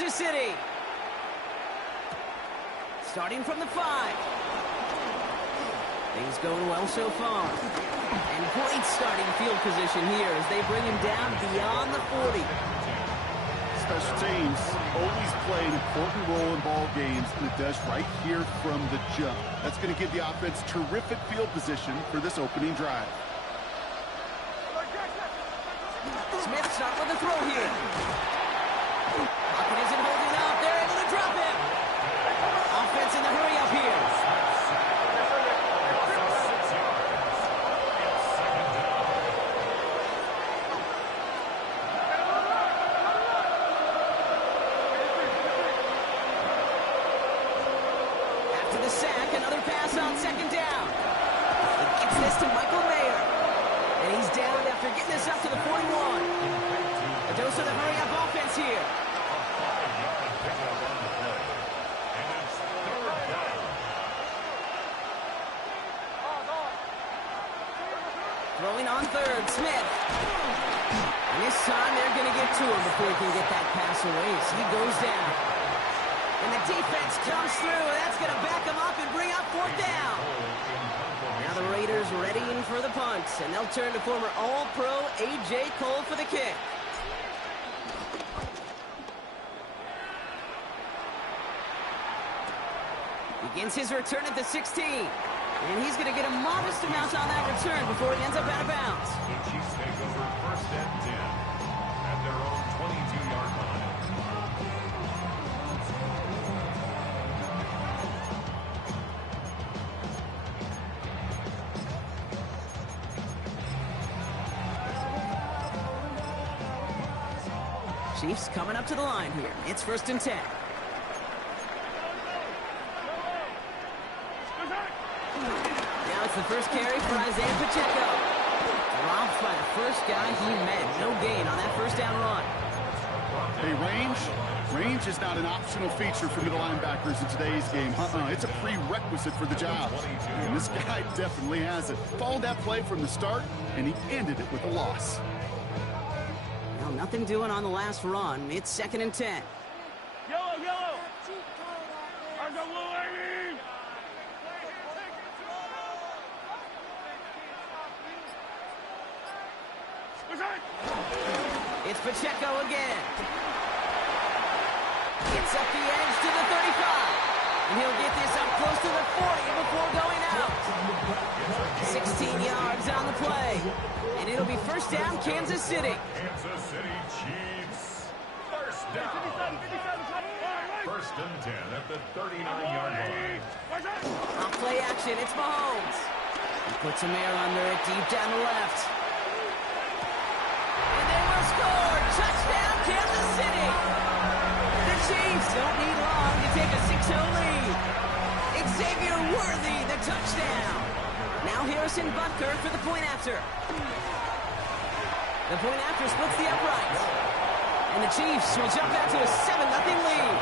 Kansas City. Starting from the 5. Things going well so far. And great starting field position here as they bring him down beyond the 40. Special teams always play an important role in ball games, and it does right here from the jump. That's going to give the offense terrific field position for this opening drive. Smith start with a throw here. Pocket isn't holding up. They're able to drop him. Offense in the hurry up here. After the sack, another pass on second down. He gets this to Michael Mayer. And he's down after getting this up to the 41. A dose of the hurry-up offense here. Throwing on third, Smith. And this time they're going to get to him before he can get that pass away. So he goes down. And the defense comes through. That's going to back him up and bring up fourth down. Now the Raiders readying for the punt, and they'll turn to former All-Pro A.J. Cole for the kick. Begins his return at the 16. And he's going to get a modest amount on that return before he ends up out of bounds. The Chiefs take over first and 10 at their own 22-yard line. Chiefs coming up to the line here. It's first and 10. Now it's the first carry for Isaiah Pacheco. Dropped by the first guy he met. No gain on that first down run. Hey, range is not an optional feature for middle linebackers in today's game. It's a prerequisite for the job. And this guy definitely has it. Followed that play from the start, and he ended it with a loss. Well, nothing doing on the last run. It's second and 10. Yellow! I'm the blue lady! It's Pacheco again. Gets up the edge to the 35. And he'll get this up close to the 40 before going out. 16 yards on the play. And it'll be first down, Kansas City. Kansas City Chiefs. First down. First and 10 at the 39-yard line. On play action, it's Mahomes. He puts some air under it deep down the left. And they will score. Touchdown, Kansas City. The Chiefs don't need long to take a 6-0 lead. Xavier Worthy, the touchdown. Now Harrison Butker for the point after. The point after splits the uprights. And the Chiefs will jump back to a 7-0 lead.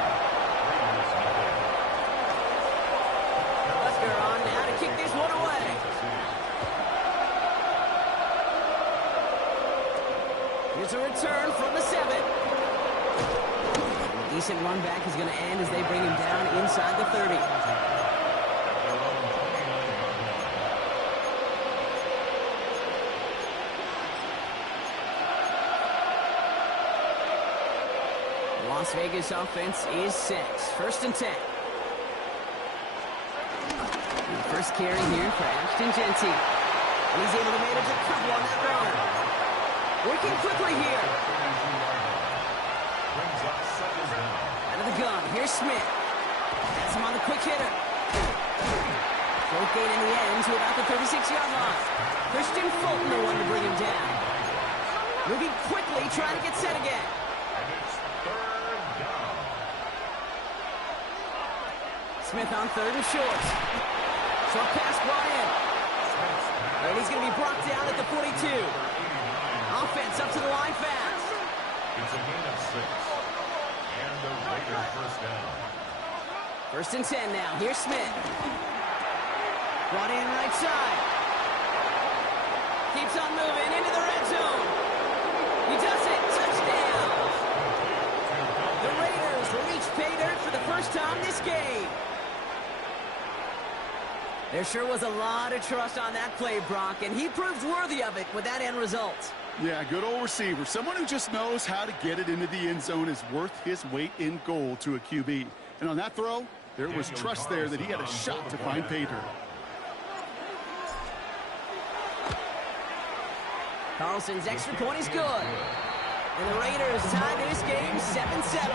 Butker on now to kick this one away. Here's a return from the 7. A decent run back is going to end as they bring him down inside the 30. Las Vegas offense is set. First and 10. The first carry here for Ashton Jeanty. And he's able to manage a couple on that run. Working quickly here. Out of the gun. Here's Smith. That's him on the quick hitter. Short gain in the end to about the 36-yard line. Christian Fulton, the one to bring him down. Moving quickly, trying to get set again. Smith on third and short. Short pass brought in. And he's going to be brought down at the 42. Offense up to the line fast. It's a gain of 6. And the Raiders first down. First and 10 now. Here's Smith. Brought in right side. Keeps on moving into the red zone. He does it. Touchdown. The Raiders There sure was a lot of trust on that play, Brock, and he proved worthy of it with that end result. Yeah, good old receiver. Someone who just knows how to get it into the end zone is worth his weight in gold to a QB. And on that throw, there was trust there that he had a shot to find pay dirt. Carlson's extra point is good. And the Raiders tie this game 7-7.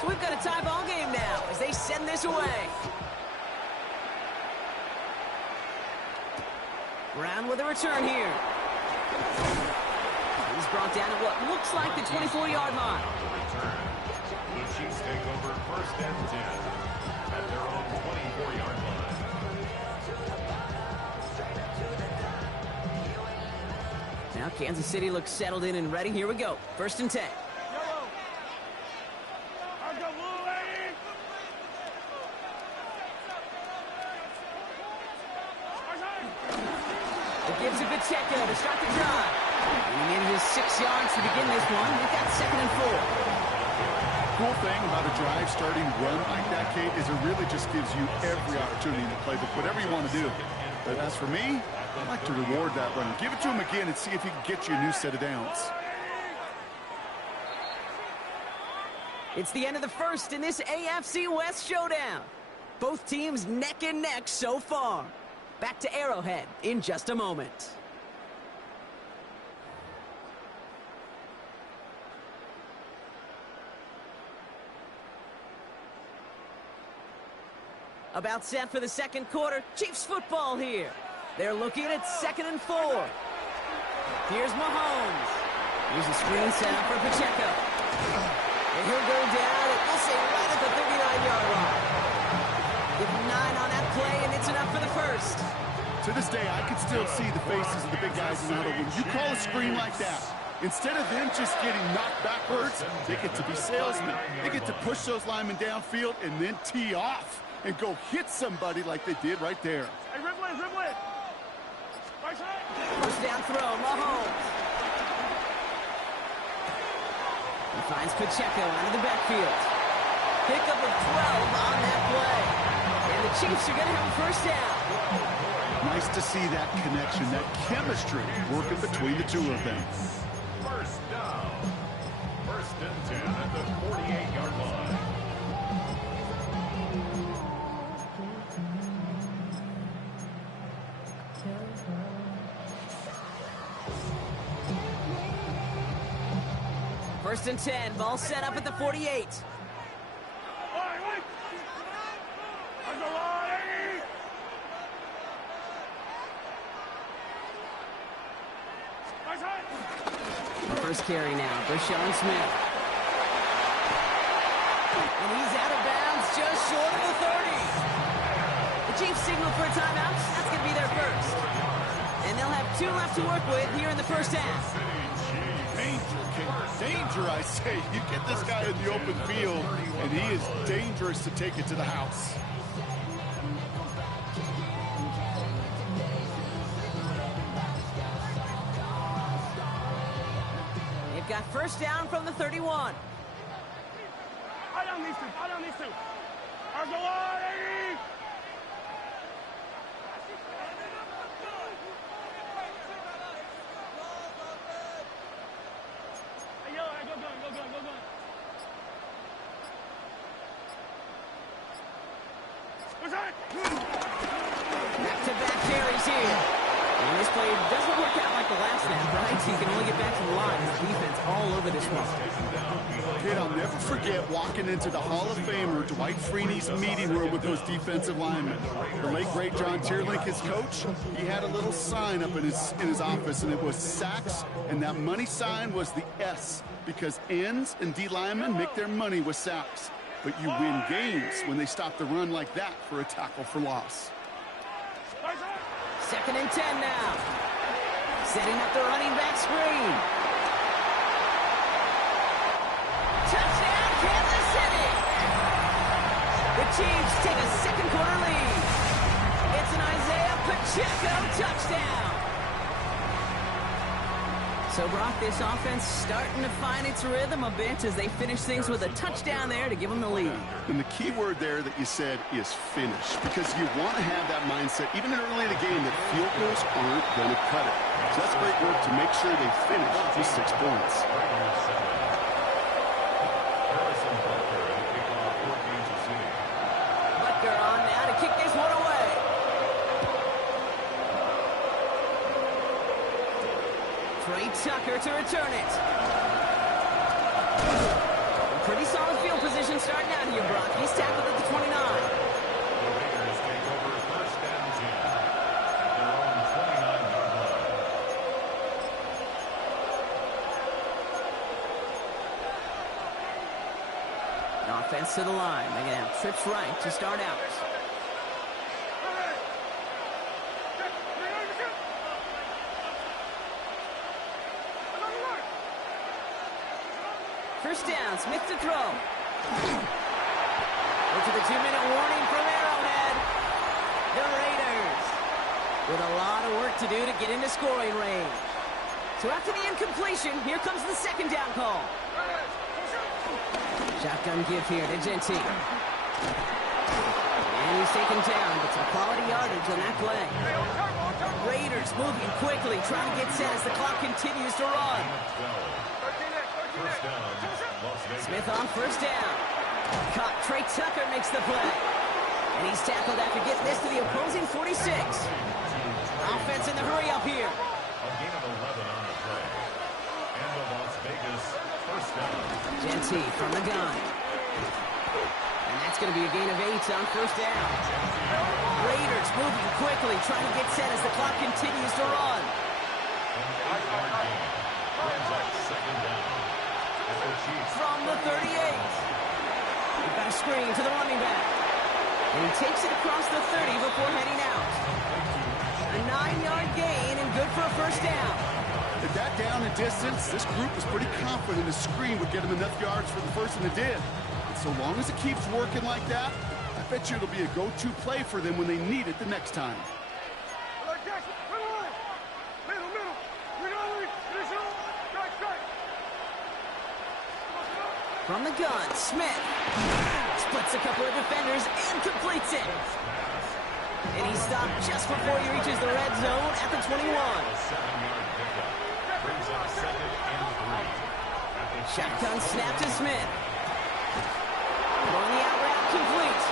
So we've got a tie ball game now as they send this away. Brown with a return here. He's brought down at what looks like the 24-yard line. The Chiefs take over 1st and 10 at their own 24-yard line. Now Kansas City looks settled in and ready. Here we go. 1st and 10. It gives a good Pacheco to start the drive. And he needed his 6 yards to begin this one. We've got 2nd and 4. Cool thing about a drive starting run like that, Kate, is it really just gives you every opportunity in the playbook, whatever you want to do. But as for me, I like to reward that run. Give it to him again and see if he can get you a new set of downs. It's the end of the first in this AFC West showdown. Both teams neck and neck so far. Back to Arrowhead in just a moment. About set for the second quarter. Chiefs football here. They're looking at 2nd and 4. Here's Mahomes. Here's a screen set up for Pacheco. And he'll go down, and we'll say right at the 39-yard line. Give him 9 on that play, and it's enough for the first. To this day, I can still see the faces of the big guys in the huddle. When you call a screen like that, instead of them just getting knocked backwards, they get to be salesmen. They get to push those linemen downfield and then tee off and go hit somebody like they did right there. Hey, Ripley! Right side! First down throw, Mahomes. He finds Pacheco out of the backfield. Pickup of 12 on that play. And the Chiefs are going to have a first down. Nice to see that connection, that chemistry working between the two of them. First down. 1st and 10 at the 48-yard line. First and 10, ball set up at the 48. Wait! I'll go wide! Right side! First carry now, Brashon Smith. And he's out of bounds just short of the 30. The Chiefs signal for a timeout. That's going to be their first. And they'll have 2 left to work with here in the first half. Danger, I say. You get this guy in the open field, and he is dangerous to take it to the house. They've got first down from the 31. I don't need to. I'll go wide! Go gun. Back-to-back carries here. And this play doesn't work out like the last snap, right? So you can only get back to the line. His defense all over this one. Kid, I'll never forget walking into the Hall of Famer Dwight Freeney's meeting room with those defensive linemen. The late, great John Tierlink, his coach, he had a little sign up in his office, and it was sacks, and that money sign was the S, because ends and D linemen make their money with sacks. But you win games when they stop the run like that for a tackle for loss. 2nd and 10 now. Setting up the running back screen. Touchdown, Kansas City! The Chiefs take a second quarter lead. It's an Isaiah Pacheco touchdown. So, Brock, this offense starting to find its rhythm a bit as they finish things with a touchdown there to give them the lead. And the key word there that you said is finish, because you want to have that mindset, even early in the game, that field goals aren't going to cut it. So that's great work to make sure they finish with 6 points. Butker on now to kick this one away. Trey Tucker to return it. Pretty solid field position starting out here, Brock. He's tackled at the 29. The Raiders take over first and 10 at their own 29-yard line. Offense to the line. They're going to have trips right to start out. First down, Smith to throw. Into the 2-minute warning from Arrowhead. The Raiders with a lot of work to do to get into scoring range. So after the incompletion, here comes the second down call. Shotgun give here to Genty. And he's taken down, but some quality yardage on that play. Raiders moving quickly, trying to get set as the clock continues to run. First down, Las Vegas. Smith on first down. Caught. Trey Tucker makes the play. And he's tackled after getting this to the opposing 46. Offense in the hurry up here. A gain of 11 on the play. And the Las Vegas first down. Genty from the gun. And that's going to be a gain of 8 on first down. Raiders moving quickly, trying to get set as the clock continues to run. Second down. From the 38. We've got a screen to the running back. And he takes it across the 30 before heading out. A 9-yard gain and good for a first down. At that down and distance, this group was pretty confident the screen would get them enough yards for the first, and it did. And so long as it keeps working like that, I bet you it'll be a go-to play for them when they need it the next time. From the gun, Smith splits a couple of defenders and completes it. And he stopped just before he reaches the red zone at the 21. Shotgun snap to Smith. Throwing the out route complete.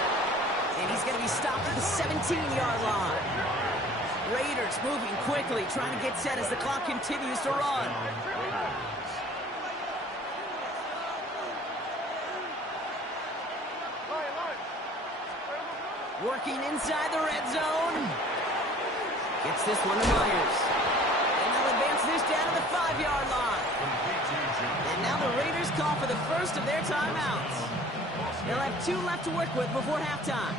And he's going to be stopped at the 17-yard line. Raiders moving quickly, trying to get set as the clock continues to run. Working inside the red zone. Gets this one to Myers. And they'll advance this down to the 5-yard line. And now the Raiders call for the first of their timeouts. They'll have 2 left to work with before halftime.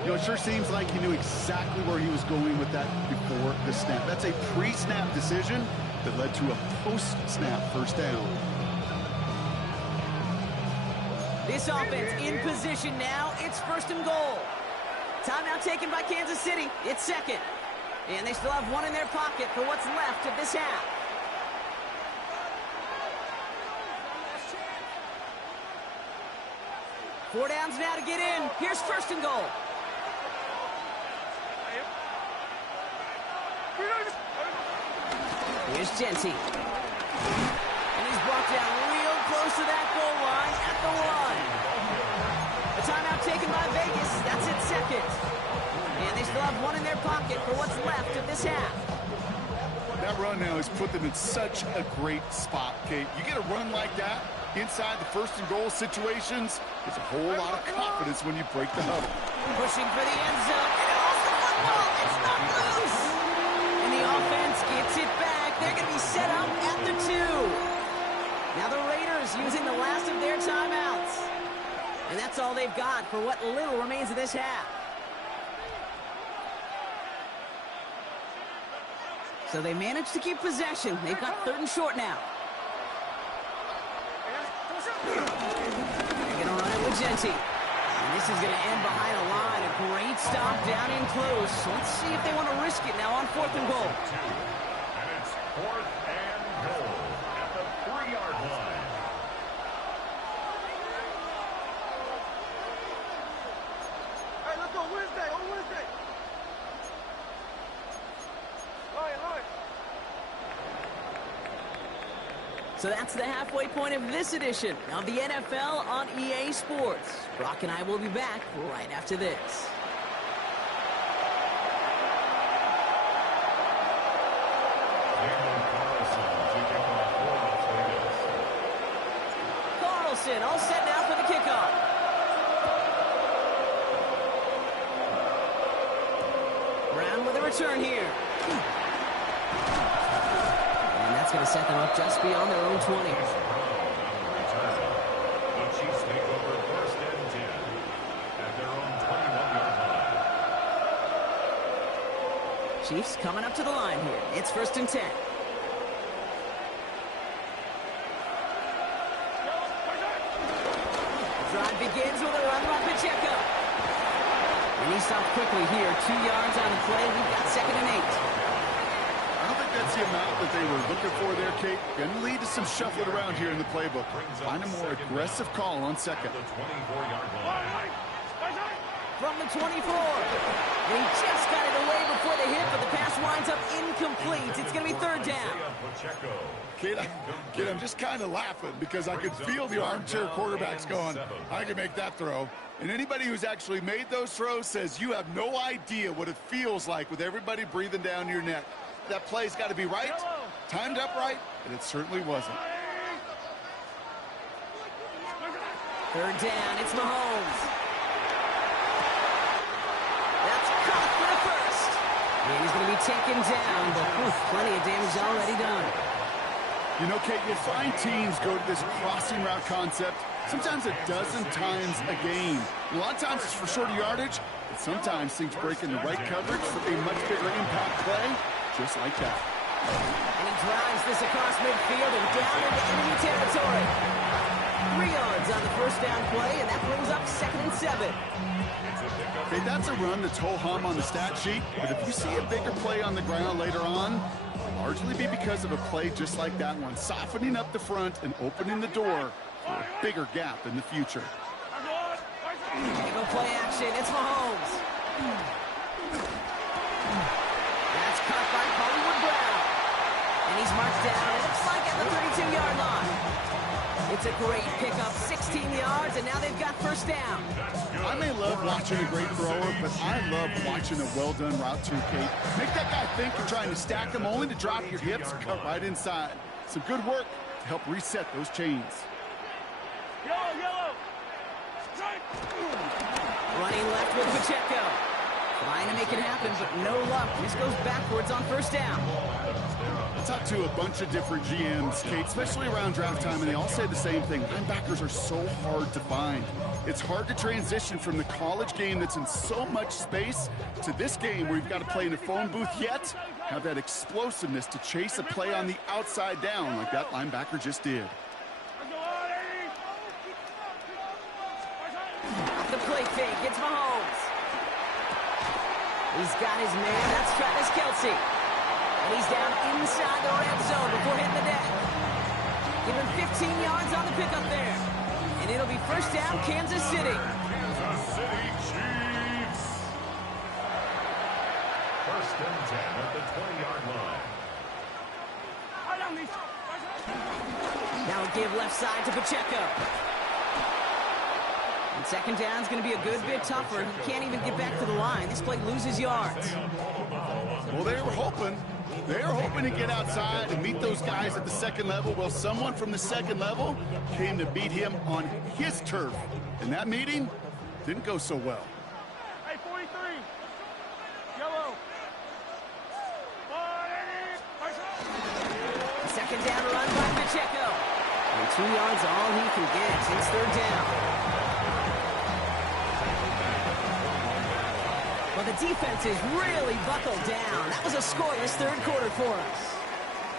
You know, it sure seems like he knew exactly where he was going with that before the snap. That's a pre-snap decision that led to a post-snap first down. This offense in position now. It's first and goal. Timeout taken by Kansas City. It's second. And they still have 1 in their pocket for what's left of this half. Four downs now to get in. Here's first and goal. Here's Genty. And he's brought down real close to that goal line at the 1. A timeout taken by Vegas. That's its second. And they still have 1 in their pocket for what's left of this half. That run now has put them in such a great spot, Kate. You get a run like that inside the first and goal situations, there's a whole lot of confidence when you break the huddle. Pushing for the end zone. And off the football. It's not loose. And the offense gets it back. They're going to be set up at the 2. Now the Raiders using the last of their timeouts. And that's all they've got for what little remains of this half. So they managed to keep possession. They've got 3rd and short now. They're going to run it with Genty. And this is going to end behind a line. A great stop down in close. Let's see if they want to risk it now on 4th and goal. And it's 4th and So that's the halfway point of this edition of the NFL on EA Sports. Brock and I will be back right after this. Carlson all set now for the kickoff. Brown with a return here. And that's going to set them up just beyond their own 20. The Chiefs take over 1st and 10 at their own 21-yard line. Chiefs coming up to the line here. It's 1st and 10. Drive begins with a run by Pacheco. And he stopped quickly here. 2 yards on the play. We've got 2nd and 8. I don't think that's the amount that they were looking for there, Kate. Going to lead to some shuffling around here in the playbook. Find a more aggressive call on 2nd. The 24-yard line. From the 24. And he just got it away before the hit, but the pass winds up incomplete. It's going to be 3rd down. Kate, I'm just kind of laughing because I could feel the armchair quarterbacks going, I can make that throw. And anybody who's actually made those throws says you have no idea what it feels like with everybody breathing down your neck. That play's got to be right, timed up right, and it certainly wasn't. 3rd down, it's Mahomes. That's caught for the 1st. And he's going to be taken down, but plenty of damage already done. You know, Kate, you'll find teams go to this crossing route concept sometimes a dozen times a game. A lot of times it's for shorter yardage, but sometimes things break in the right coverage for a much bigger impact play, just like that. And he drives this across midfield and down into enemy territory. 3 yards on the 1st down play, and that brings up 2nd and 7. Okay, that's a run that's ho-hum on the stat sheet, but if you see a bigger play on the ground later on, largely be because of a play just like that one, softening up the front and opening the door for a bigger gap in the future. Go play action, it's Mahomes. That's caught by Hollywood Brown. And he's marked down, it looks like at the 32-yard line. It's a great pickup, 16 yards, and now they've got 1st down. I may love watching a great thrower, but I love watching a well-done route too, Kate. Make that guy think you're trying to stack him only to drop your hips and cut right inside. Some good work to help reset those chains. Yellow. Running left with Pacheco. Trying to make it happen, but no luck. This goes backwards on 1st down. I talked to a bunch of different GMs, Kate, especially around draft time, and they all say the same thing. Linebackers are so hard to find. It's hard to transition from the college game that's in so much space to this game where you've got to play in a phone booth, yet have that explosiveness to chase a play on the outside down like that linebacker just did. The play fake, it's Mahomes. He's got his man, that's Travis Kelce. And he's down inside the red zone before hitting the deck. Give him 15 yards on the pickup there. And it'll be 1st down, Kansas City. Kansas City Chiefs. 1st and 10 at the 20-yard line. Now a give left side to Pacheco. And 2nd down is going to be a good bit tougher. He can't even get back to the line. This play loses yards. Well, they were hoping to get outside and meet those guys at the 2nd level. Well, someone from the 2nd level came to beat him on his turf. And that meeting didn't go so well. Hey, 43. Yellow. 2nd down run by Pacheco. And 2 yards all he can get. It's 3rd down. Well, the defense is really buckled down. That was a scoreless 3rd quarter for us.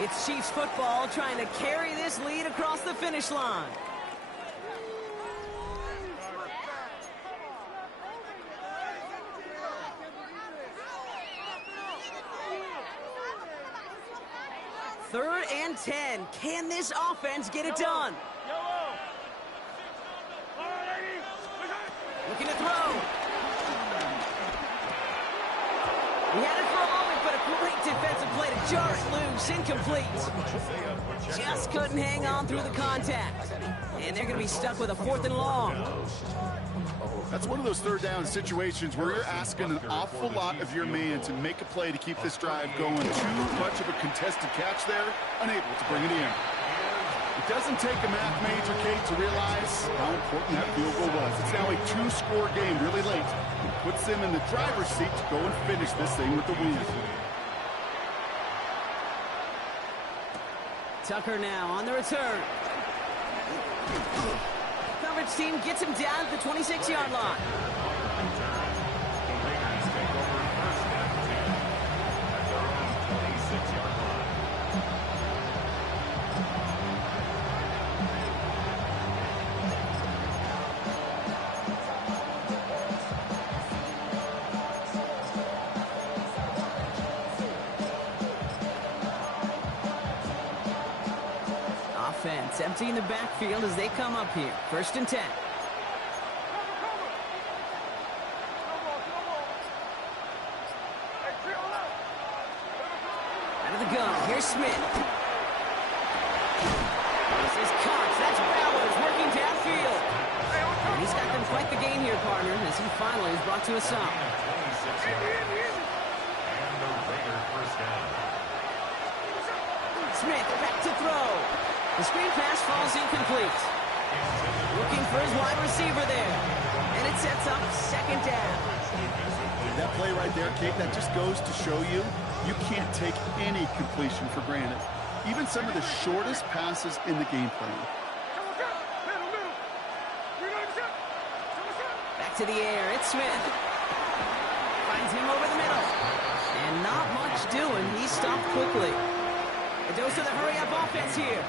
It's Chiefs football trying to carry this lead across the finish line. Third and 10. Can this offense get it done? Looking to throw. He had it for a moment, but a Great defensive play to jar it loose. Incomplete. Just couldn't hang on through the contact. And they're going to be stuck with a 4th and long. That's one of those third down situations where you're asking an awful lot of your man to make a play to keep this drive going. Too much of a contested catch there, unable to bring it in. It doesn't take a math major, Kate, to realize how important that field goal was. It's now a 2-score game really late. It puts them in the driver's seat to go and finish this thing with the win. Tucker now on the return. Coverage team gets him down at the 26-yard line. Offense emptying the backfield as they come up here. 1st and 10. Out of the gun, here's Smith. This is Cox, that's Bowers working downfield. And he's got them quite the game here, partner, as he finally is brought to a stop. Smith back to throw. The screen pass falls incomplete. Looking for his wide receiver there. And it sets up 2nd down. That play right there, Kate, that just goes to show you, you can't take any completion for granted. Even some of the shortest passes in the game plan. Back to the air, it's Smith. Finds him over the middle. And not much doing, he stopped quickly. A dose of the hurry-up offense here.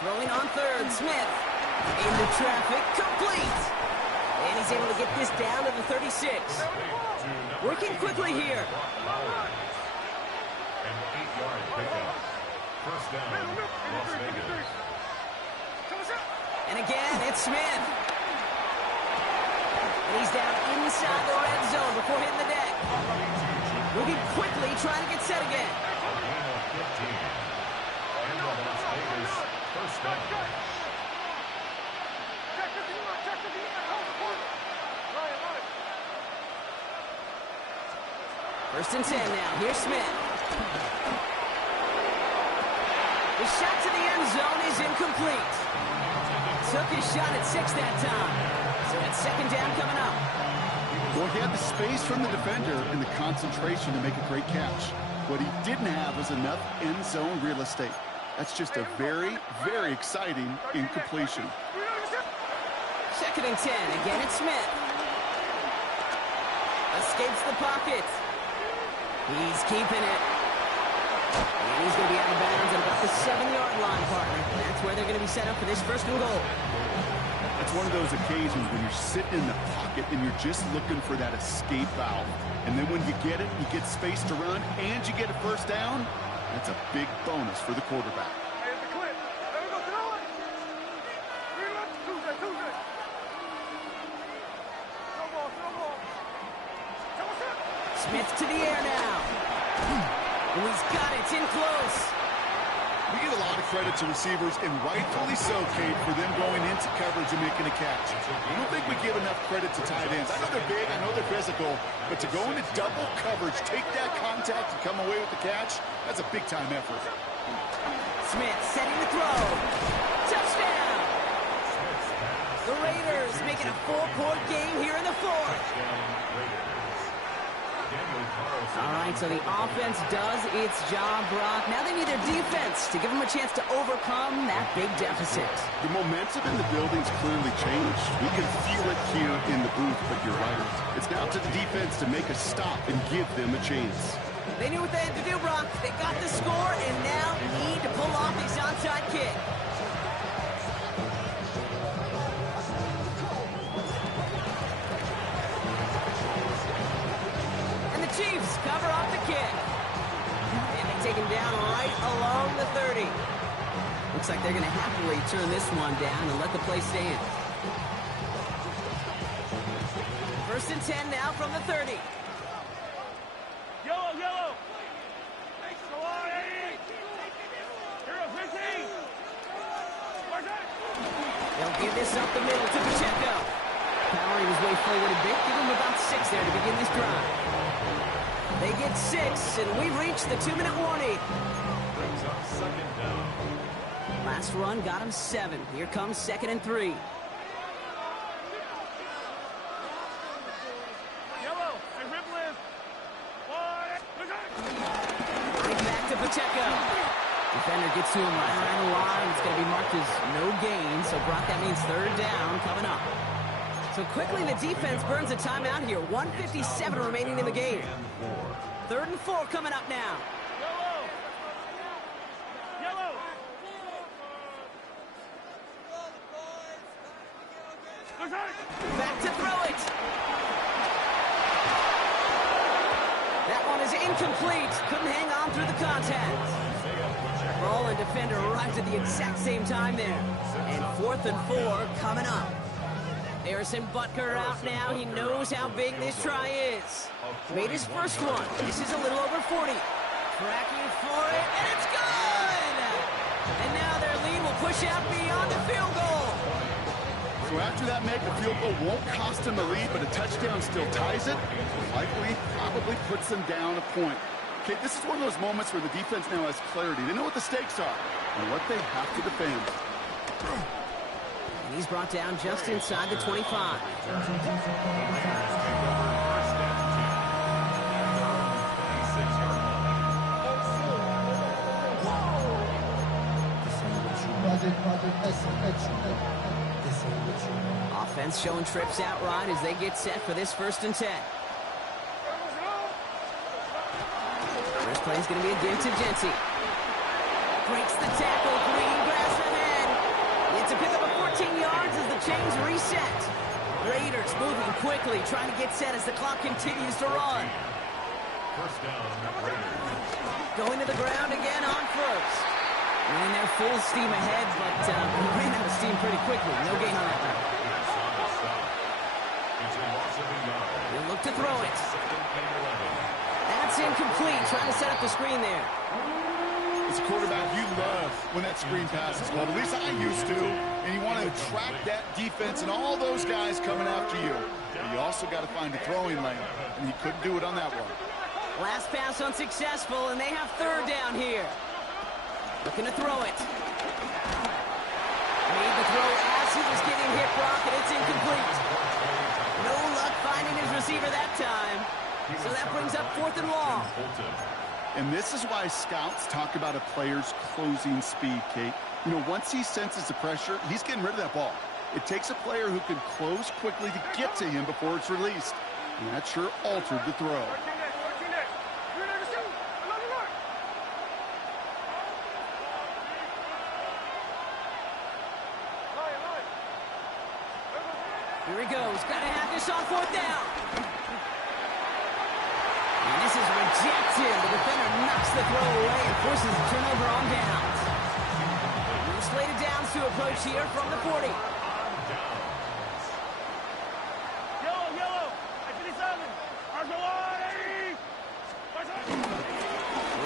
Throwing on 3rd, Smith. Into traffic, complete. And he's able to get this down to the 36. Working quickly here. An 8-yard pickup. 1st down, Las Vegas. And again, it's Smith. And he's down inside the red zone before hitting the deck. Moving quickly, trying to get set again. A gain of 15. And the Las Vegas 1st down. First and 10 now. Here's Smith. The shot to the end zone is incomplete. Took his shot at 6 that time. So it's 2nd down coming up. Well, he had the space from the defender and the concentration to make a great catch. What he didn't have was enough end zone real estate. That's just a very, very exciting incompletion. 2nd and 10. Again, it's Smith. Escapes the pocket. He's keeping it. And he's going to be out of bounds at about the 7-yard line, partner. That's where they're going to be set up for this 1st and goal. It's one of those occasions when you're sitting in the pocket and you're just looking for that escape valve. And then when you get it, you get space to run, and you get a 1st down. That's a big bonus for the quarterback. Smith to the air now. And he's got it. It's in close. We give a lot of credit to receivers, and rightfully so, Kate, for them going into coverage and making a catch. I don't think we give enough credit to tight ends. I know they're big, I know they're physical, but to go into double coverage, take that contact, and come away with the catch, that's a big-time effort. Smith setting the throw. Touchdown! The Raiders making a 4-point game here in the 4th. All right, so the offense does its job, Brock. Now they need their defense to give them a chance to overcome that big deficit. The momentum in the building's clearly changed. We can feel it here in the booth, but you're right. It's now to the defense to make a stop and give them a chance. They knew what they had to do, Brock. They got the score and now need to pull off this onside kick. Chiefs cover off the kick. And they take him down right along the 30. Looks like they're going to happily turn this one down and let the play stand. First and 10 now from the 30. Yellow, yellow. Go on, Eddie. Here, 15. They'll give this up the middle to Pacheco. Powering his way forward a bit. Give him about 6 there to begin this drive. They get 6, and we've reached the 2-minute warning. Brings up second down. Last run got him 7. Here comes 2nd and 3. Yellow, and rip lift. Right back to Pacheco. Defender gets to him right around the line. It's going to be marked as no gain. So, Brock, that means 3rd down coming up. So quickly the defense burns a timeout here. 1:57 remaining in the game. 3rd and 4 coming up now. Yellow. Yellow. Back to throw it. That one is incomplete. Couldn't hang on through the contact. Ball and defender arrived at the exact same time there. And 4th and 4 coming up. Harrison Butker out now. He knows how big this try is. Made his first one. This is a little over 40. Tracking for it, and it's good! And now their lead will push out beyond the field goal. So after that make, the field goal won't cost him the lead, but a touchdown still ties it. Likely, probably puts them down a point. Okay, this is one of those moments where the defense now has clarity. They know what the stakes are and what they have to defend. And he's brought down just inside the 25. Offense showing trips out right as they get set for this 1st and 10. First play is going to be a give to Jency. Breaks the tackle, Green grabs ahead. It's a pickup of 14 yards as the chains reset. Raiders moving quickly, trying to get set as the clock continues to run. First down, Raiders. Going to the ground again on first. Running their full steam ahead, but ran out of steam pretty quickly. No gain on that one. He'll look to throw it. That's incomplete. Trying to set up the screen there. As a quarterback, you love when that screen pass is called. At least I used to. And you want to attract that defense and all those guys coming after you. But you also got to find a throwing lane, and he couldn't do it on that one. Last pass unsuccessful, and they have 3rd down here. Looking to throw it. Made the throw as he was getting hit, Brock, and it's incomplete. No luck finding his receiver that time. So that brings up 4th and long. And this is why scouts talk about a player's closing speed, Kate. You know, once he senses the pressure, he's getting rid of that ball. It takes a player who can close quickly to get to him before it's released. And that sure altered the throw. Here he goes. Got to have this on 4th down. And this is rejected. The defender knocks the throw away and forces a turnover on downs. We're slated downs to approach here from the 40. Yellow, yellow. At 57.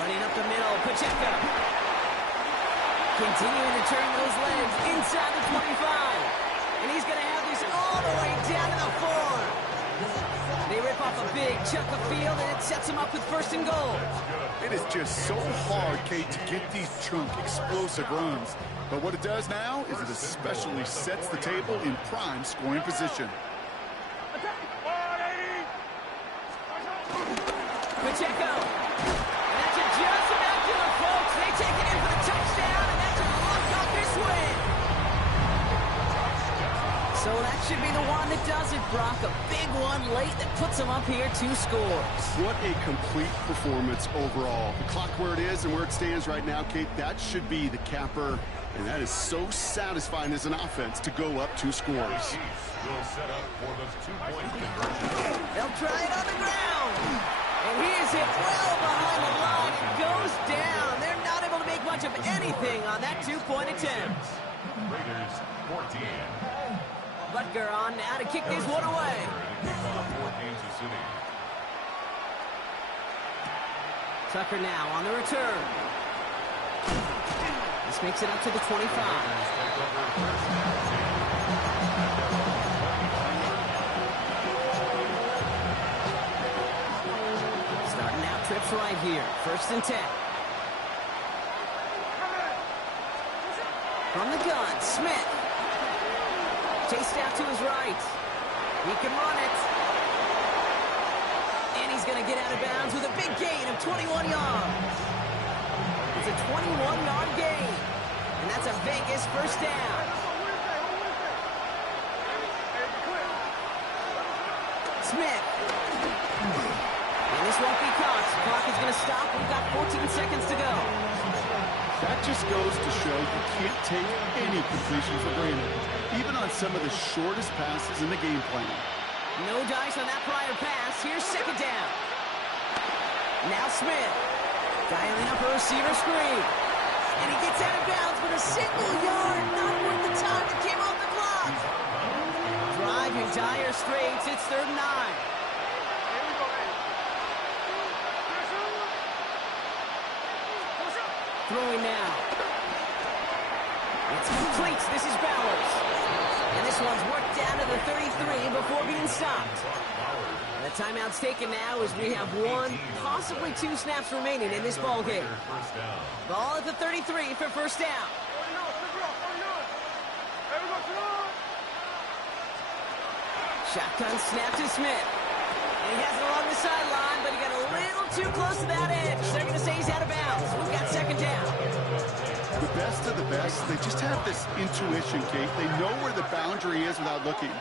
Running up the middle, Pacheco. Continuing to turn those legs inside the 25. And he's going to have this all the way down to the 4. They rip off a big chunk of field, and it sets him up with 1st and goal. It is just so hard, Kate, to get these chunk, explosive runs. But what it does now is it especially sets the table in prime scoring position. Pacheco. And that's just about to it, folks. They take it in for the touchdown, and that's going to lock up this win. So that should be the one that does it, Brock. A big one late that puts them up here 2 scores. What a complete performance overall. The clock where it is and where it stands right now, Kate, that should be the capper. And that is so satisfying as an offense to go up 2 scores. Will set up for the 2-point conversion. They'll try it on the ground. And he is hit well behind the line. It goes down. They're not able to make much of anything on that 2-point attempt. Raiders 14. Butker on now to kick this one away. Tucker now on the return. This makes it up to the 25. Starting out trips right here. 1st and 10. From the gun, Smith. Chased out to his right. He can run it. And he's going to get out of bounds with a big gain of 21 yards. It's a 21-yard gain. And that's a Vegas 1st down. Smith. And this won't be caught. The clock is going to stop. We've got 14 seconds to go. That just goes to show you can't take any completion for granted, even on some of the shortest passes in the game plan. No dice on that prior pass. Here's 2nd down. Now Smith. Dialing up a receiver screen. And he gets out of bounds with a single yard. Not worth the time that came off the clock. Driving dire straits. It's 3rd and 9. Throwing now. It's complete. This is Bowers. And this one's worked down to the 33 before being stopped. The timeout's taken now as we have 1, possibly 2 snaps remaining in this ball game. Ball at the 33 for 1st down. Shotgun snap to Smith. And he has it along the sideline, but he got a little too close to that edge. They're going to say he's out of bounds. We've got 2nd down. The best of the best, they just have this intuition, Kate. They know where the boundary is without looking.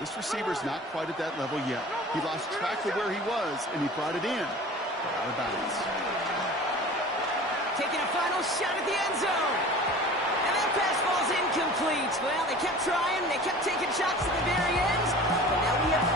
This receiver's not quite at that level yet. He lost track of where he was, and he brought it in. But out of bounds. Taking a final shot at the end zone. And that pass ball's incomplete. Well, they kept trying. They kept taking shots at the very end. But now we have